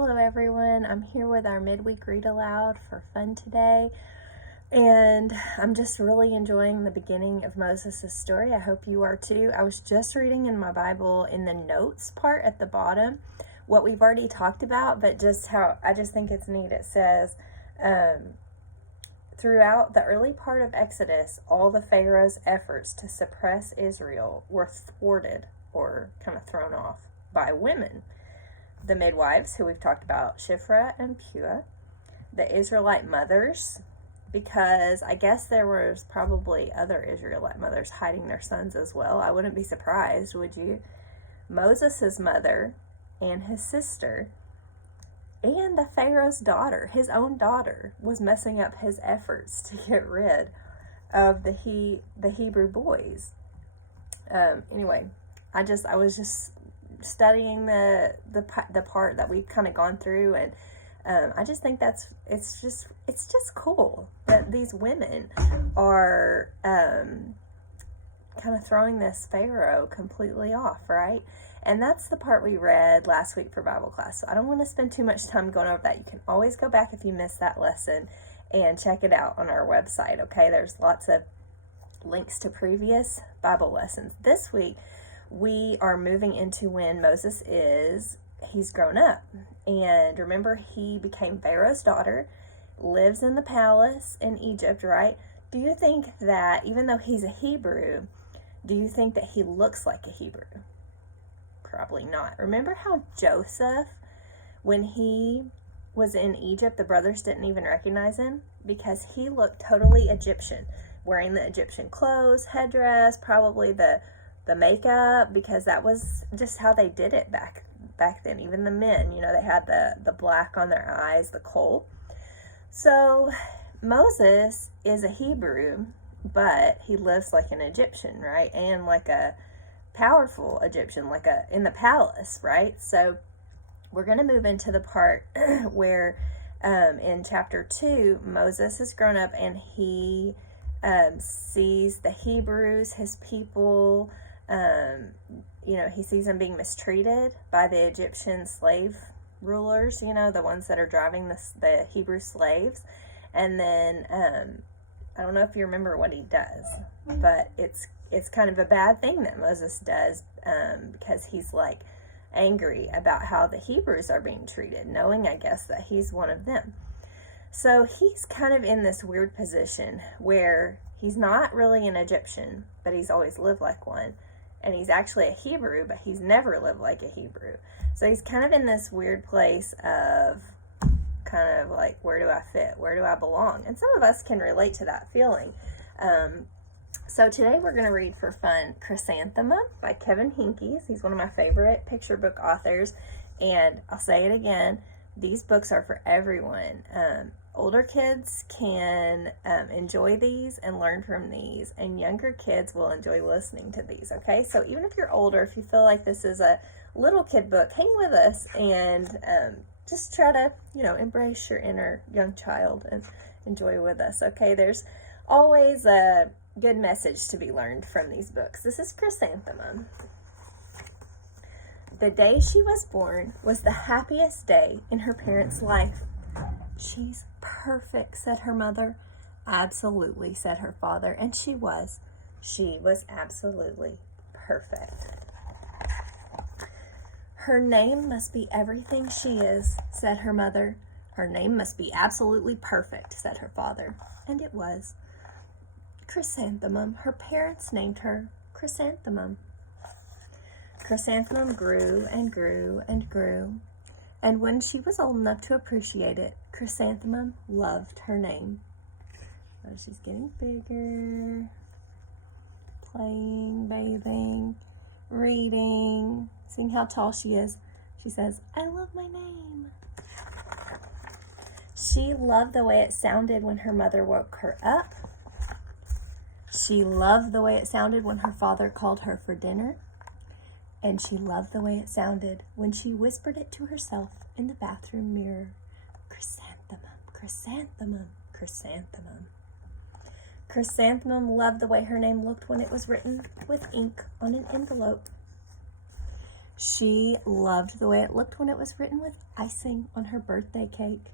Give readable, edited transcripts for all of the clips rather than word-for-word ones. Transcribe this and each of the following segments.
Hello everyone, I'm here with our midweek read aloud for fun today, and I'm just really enjoying the beginning of Moses' story. I hope you are too. I was just reading in my Bible in the notes part at the bottom what we've already talked about, but just how I just think it's neat. It says, throughout the early part of Exodus, all the Pharaoh's efforts to suppress Israel were thwarted or kind of thrown off by women. The midwives, who we've talked about, Shiphrah and Puah, the Israelite mothers, because I guess there was probably other Israelite mothers hiding their sons as well. I wouldn't be surprised, would you? Moses' mother and his sister, and the Pharaoh's daughter, his own daughter, was messing up his efforts to get rid of the Hebrew boys. Anyway, I was just studying the part that we've kind of gone through, and I just think it's just cool that these women are kind of throwing this Pharaoh completely off, right? And that's the part we read last week for Bible class. So I don't want to spend too much time going over that. You can always go back if you missed that lesson and check it out on our website, okay? There's lots of links to previous Bible lessons. This week, we are moving into when Moses he's grown up. And remember, he became Pharaoh's daughter, lives in the palace in Egypt, right? Do you think that, even though he's a Hebrew, do you think that he looks like a Hebrew? Probably not. Remember how Joseph, when he was in Egypt, the brothers didn't even recognize him because he looked totally Egyptian, wearing the Egyptian clothes, headdress, probably the makeup, because that was just how they did it back then. Even the men, they had the black on their eyes, the kohl. So Moses is a Hebrew, but he lives like an Egyptian, right? And like a powerful Egyptian, in the palace, right? So we're going to move into the part where in chapter 2, Moses has grown up and he sees the Hebrews, his people. He sees them being mistreated by the Egyptian slave rulers, the ones that are driving the Hebrew slaves. And then, I don't know if you remember what he does, but it's kind of a bad thing that Moses does, because he's angry about how the Hebrews are being treated, knowing, I guess, that he's one of them. So he's kind of in this weird position where he's not really an Egyptian, but he's always lived like one. And he's actually a Hebrew, but he's never lived like a Hebrew. So he's kind of in this weird place of kind of where do I fit? Where do I belong? And some of us can relate to that feeling. So today we're going to read for fun Chrysanthemum by Kevin Hinkes. He's one of my favorite picture book authors. And I'll say it again, these books are for everyone. Older kids can enjoy these and learn from these, and younger kids will enjoy listening to these, okay? So even if you're older, if you feel like this is a little kid book, hang with us and just try to, embrace your inner young child and enjoy with us, okay? There's always a good message to be learned from these books. This is Chrysanthemum. The day she was born was the happiest day in her parents' life. "She's perfect," said her mother. "Absolutely," said her father, and she was. She was absolutely perfect. "Her name must be everything she is," said her mother. "Her name must be absolutely perfect," said her father, and it was. Chrysanthemum. Her parents named her Chrysanthemum. Chrysanthemum grew and grew and grew. And when she was old enough to appreciate it, Chrysanthemum loved her name. Oh, she's getting bigger, playing, bathing, reading, seeing how tall she is. She says, "I love my name." She loved the way it sounded when her mother woke her up. She loved the way it sounded when her father called her for dinner. And she loved the way it sounded when she whispered it to herself in the bathroom mirror. Chrysanthemum, chrysanthemum, chrysanthemum. Chrysanthemum loved the way her name looked when it was written with ink on an envelope. She loved the way it looked when it was written with icing on her birthday cake.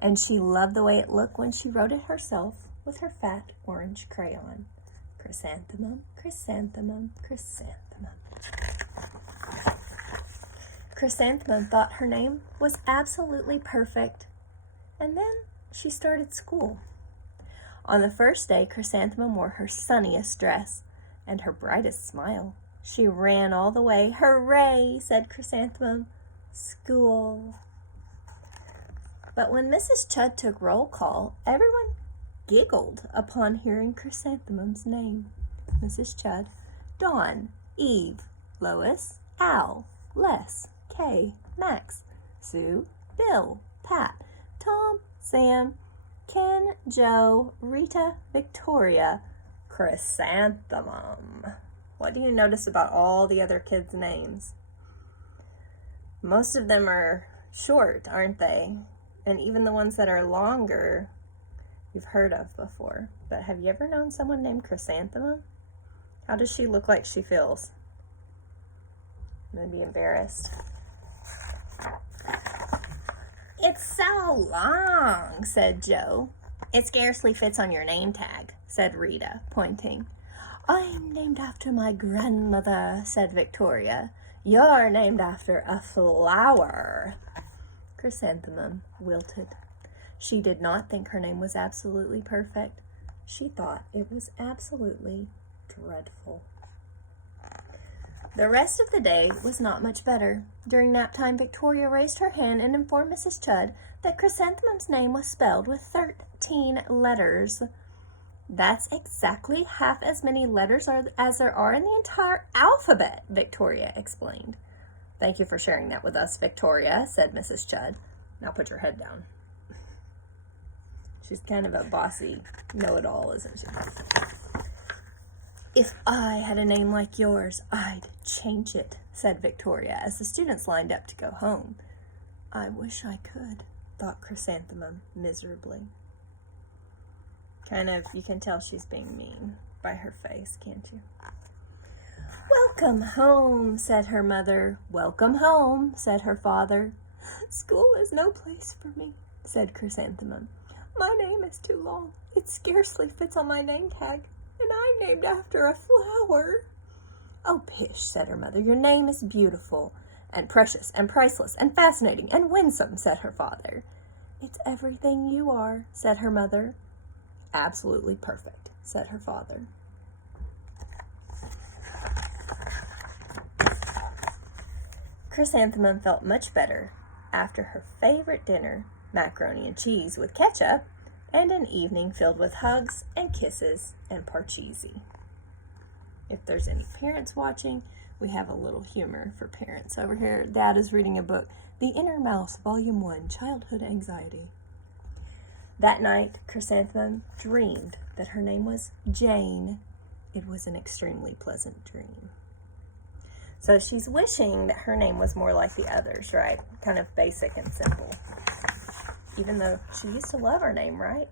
And she loved the way it looked when she wrote it herself with her fat orange crayon. Chrysanthemum, chrysanthemum, chrysanthemum. Chrysanthemum thought her name was absolutely perfect. And then she started school. On the first day, Chrysanthemum wore her sunniest dress and her brightest smile. She ran all the way. Hooray, said Chrysanthemum. School. But when Mrs. Chud took roll call, everyone giggled upon hearing Chrysanthemum's name. Mrs. Chud, Dawn, Eve, Lois, Al, Les, Kay, Max, Sue, Bill, Pat, Tom, Sam, Ken, Joe, Rita, Victoria, Chrysanthemum. What do you notice about all the other kids' names? Most of them are short, aren't they? And even the ones that are longer, you've heard of before. But have you ever known someone named Chrysanthemum? How does she look like she feels? Maybe embarrassed. It's so long, said Joe. It scarcely fits on your name tag, said Rita, pointing. I'm named after my grandmother, said Victoria. You're named after a flower. Chrysanthemum wilted. She did not think her name was absolutely perfect. She thought it was absolutely dreadful. The rest of the day was not much better. During nap time, Victoria raised her hand and informed Mrs. Chud that Chrysanthemum's name was spelled with 13 letters. That's exactly half as many letters as there are in the entire alphabet, Victoria explained. Thank you for sharing that with us, Victoria, said Mrs. Chud. Now put your head down. She's kind of a bossy know-it-all, isn't she? If I had a name like yours, I'd change it, said Victoria as the students lined up to go home. I wish I could, thought Chrysanthemum miserably. You can tell she's being mean by her face, can't you? Welcome home, said her mother. Welcome home, said her father. School is no place for me, said Chrysanthemum. My name is too long. It scarcely fits on my name tag, and I'm named after a flower. Oh, pish, said her mother. Your name is beautiful and precious and priceless and fascinating and winsome, said her father. It's everything you are, said her mother. Absolutely perfect, said her father. Chrysanthemum felt much better after her favorite dinner, macaroni and cheese with ketchup, and an evening filled with hugs and kisses and parcheesi. If there's any parents watching, we have a little humor for parents over here. Dad is reading a book, The Inner Mouse, Volume 1, Childhood Anxiety. That night, Chrysanthemum dreamed that her name was Jane. It was an extremely pleasant dream. So she's wishing that her name was more like the others, right? Kind of basic and simple. Even though she used to love her name, right?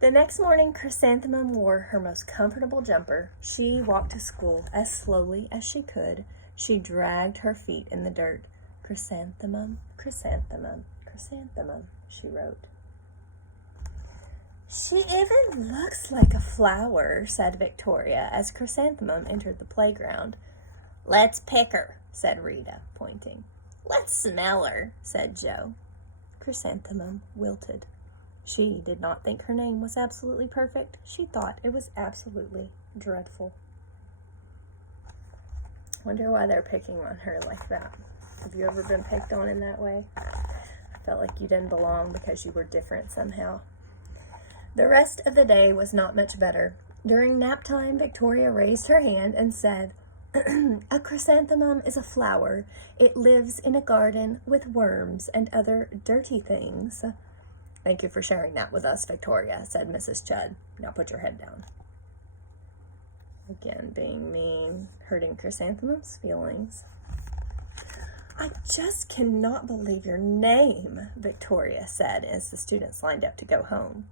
The next morning, Chrysanthemum wore her most comfortable jumper. She walked to school as slowly as she could. She dragged her feet in the dirt. Chrysanthemum, chrysanthemum, chrysanthemum, she wrote. She even looks like a flower, said Victoria as Chrysanthemum entered the playground. Let's pick her, said Rita, pointing. Let's smell her, said Joe. Chrysanthemum wilted. She did not think her name was absolutely perfect. She thought it was absolutely dreadful. Wonder why they're picking on her like that. Have you ever been picked on in that way? I felt like you didn't belong because you were different somehow. The rest of the day was not much better. During nap time, Victoria raised her hand and said, A chrysanthemum is a flower. It lives in a garden with worms and other dirty things. Thank you for sharing that with us, Victoria, said Mrs. Chud. Now put your head down. Again, being mean, hurting Chrysanthemum's feelings. I just cannot believe your name, Victoria said as the students lined up to go home.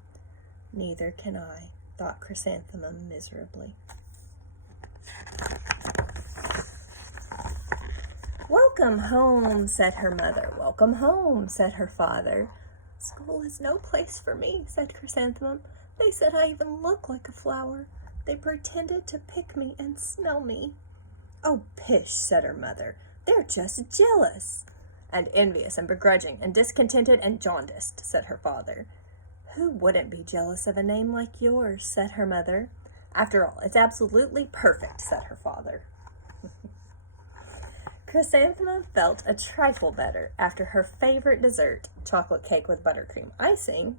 Neither can I, thought Chrysanthemum miserably. "Welcome home," said her mother. "Welcome home," said her father. "School is no place for me," said Chrysanthemum. "They said I even look like a flower. They pretended to pick me and smell me." "Oh, pish," said her mother. "They're just jealous." "And envious and begrudging and discontented and jaundiced," said her father. "Who wouldn't be jealous of a name like yours?" said her mother. "After all, it's absolutely perfect," said her father. Chrysanthemum felt a trifle better after her favorite dessert, chocolate cake with buttercream icing,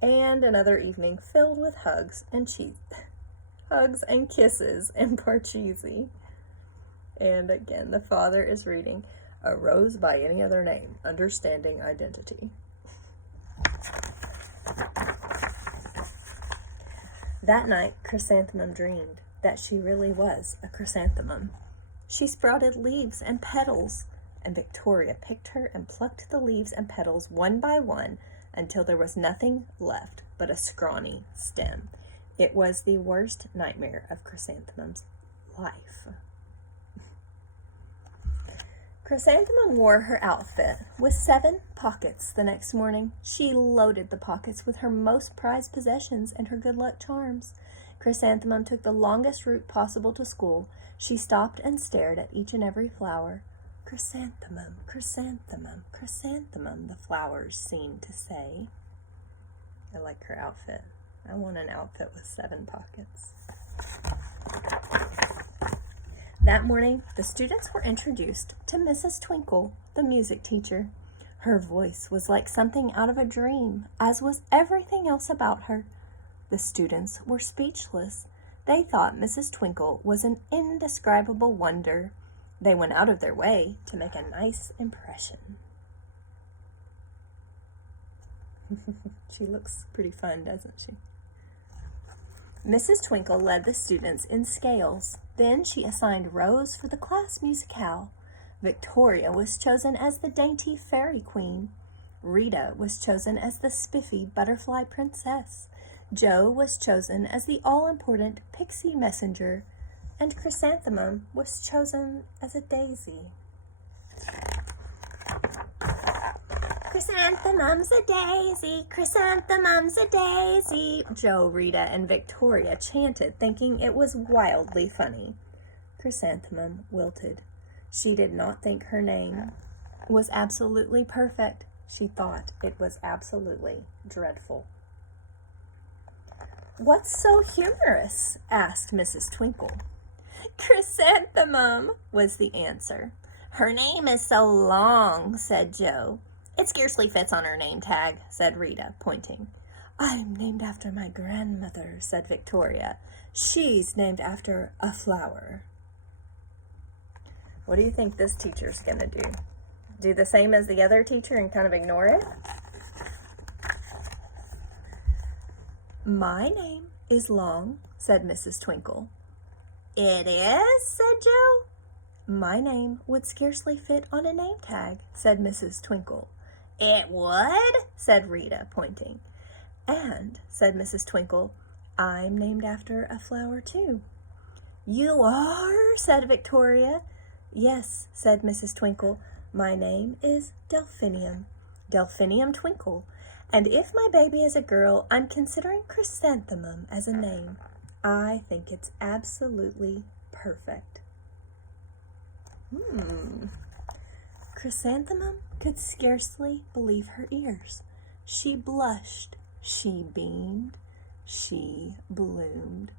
and another evening filled with hugs and kisses and parcheesi. And again, the father is reading "A Rose by Any Other Name, Understanding Identity." That night, Chrysanthemum dreamed that she really was a chrysanthemum. She sprouted leaves and petals, and Victoria picked her and plucked the leaves and petals one by one until there was nothing left but a scrawny stem. It was the worst nightmare of Chrysanthemum's life. Chrysanthemum wore her outfit with 7 pockets the next morning. She loaded the pockets with her most prized possessions and her good luck charms. Chrysanthemum took the longest route possible to school. She stopped and stared at each and every flower. "Chrysanthemum, chrysanthemum, chrysanthemum," the flowers seemed to say. I like her outfit. I want an outfit with 7 pockets. That morning, the students were introduced to Mrs. Twinkle, the music teacher. Her voice was like something out of a dream, as was everything else about her. The students were speechless. They thought Mrs. Twinkle was an indescribable wonder. They went out of their way to make a nice impression. She looks pretty fun, doesn't she? Mrs. Twinkle led the students in scales. Then she assigned rows for the class musicale. Victoria was chosen as the dainty fairy queen. Rita was chosen as the spiffy butterfly princess. Jo was chosen as the all-important pixie messenger. And Chrysanthemum was chosen as a daisy. "Chrysanthemum's a daisy, chrysanthemum's a daisy," Jo, Rita, and Victoria chanted, thinking it was wildly funny. Chrysanthemum wilted. She did not think her name was absolutely perfect. She thought it was absolutely dreadful. "What's so humorous?" asked Mrs. Twinkle. "Chrysanthemum," was the answer. "Her name is so long," said Jo. "It scarcely fits on her name tag," said Rita, pointing. "I'm named after my grandmother," said Victoria. "She's named after a flower." What do you think this teacher's going to do? Do the same as the other teacher and kind of ignore it? "My name is Long," said Mrs. Twinkle. "It is?" said Jo. "My name would scarcely fit on a name tag," said Mrs. Twinkle. "It would?" said Rita, pointing. "And," said Mrs. Twinkle, "I'm named after a flower too." "You are?" said Victoria. "Yes," said Mrs. Twinkle. "My name is Delphinium, Delphinium Twinkle. And if my baby is a girl, I'm considering Chrysanthemum as a name. I think it's absolutely perfect." Chrysanthemum could scarcely believe her ears. She blushed, she beamed, she bloomed.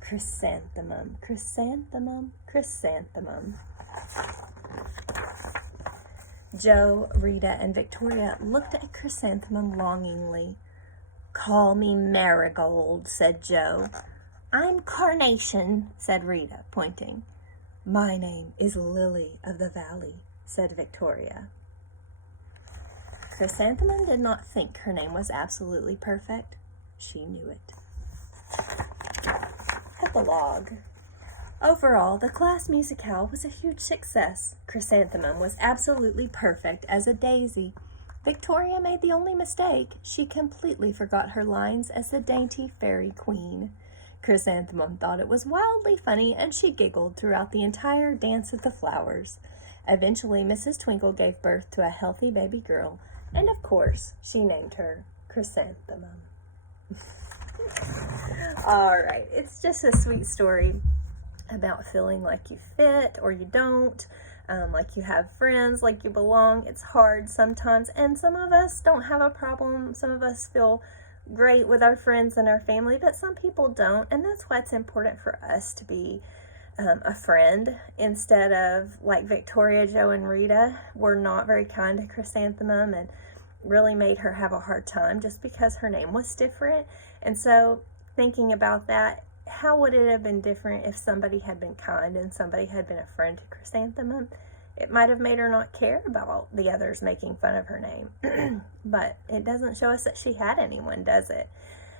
Chrysanthemum, chrysanthemum, chrysanthemum. Jo, Rita, and Victoria looked at Chrysanthemum longingly. "Call me Marigold," said Jo. "I'm Carnation," said Rita, pointing. "My name is Lily of the Valley," said Victoria. Chrysanthemum did not think her name was absolutely perfect. She knew it. Epilogue. Overall, the class musicale was a huge success. Chrysanthemum was absolutely perfect as a daisy. Victoria made the only mistake. She completely forgot her lines as the dainty fairy queen. Chrysanthemum thought it was wildly funny, and she giggled throughout the entire Dance of the Flowers. Eventually, Mrs. Twinkle gave birth to a healthy baby girl, and of course, she named her Chrysanthemum. All right, it's just a sweet story about feeling like you fit or you don't, like you have friends, like you belong. It's hard sometimes, and some of us don't have a problem. Some of us feel great with our friends and our family, but some people don't, and that's why it's important for us to be a friend instead of like Victoria, Joe, and Rita were not very kind to Chrysanthemum and really made her have a hard time just because her name was different. And so thinking about that, how would it have been different if somebody had been kind and somebody had been a friend to Chrysanthemum? It might have made her not care about the others making fun of her name. But it doesn't show us that she had anyone, does it?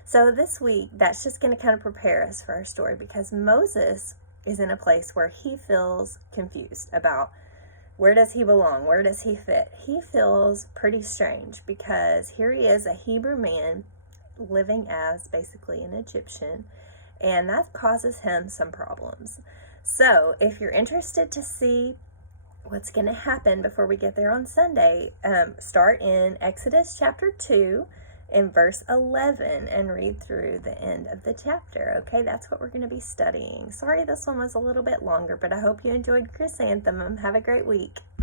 So this week, that's just going to kind of prepare us for our story, because Moses is in a place where he feels confused about where does he belong? Where does he fit? He feels pretty strange because here he is, a Hebrew man living as basically an Egyptian, and that causes him some problems. So if you're interested to see what's going to happen before we get there on Sunday, start in Exodus chapter 2 in verse 11 and read through the end of the chapter. Okay, that's what we're going to be studying. Sorry this one was a little bit longer, but I hope you enjoyed Chrysanthemum. Have a great week.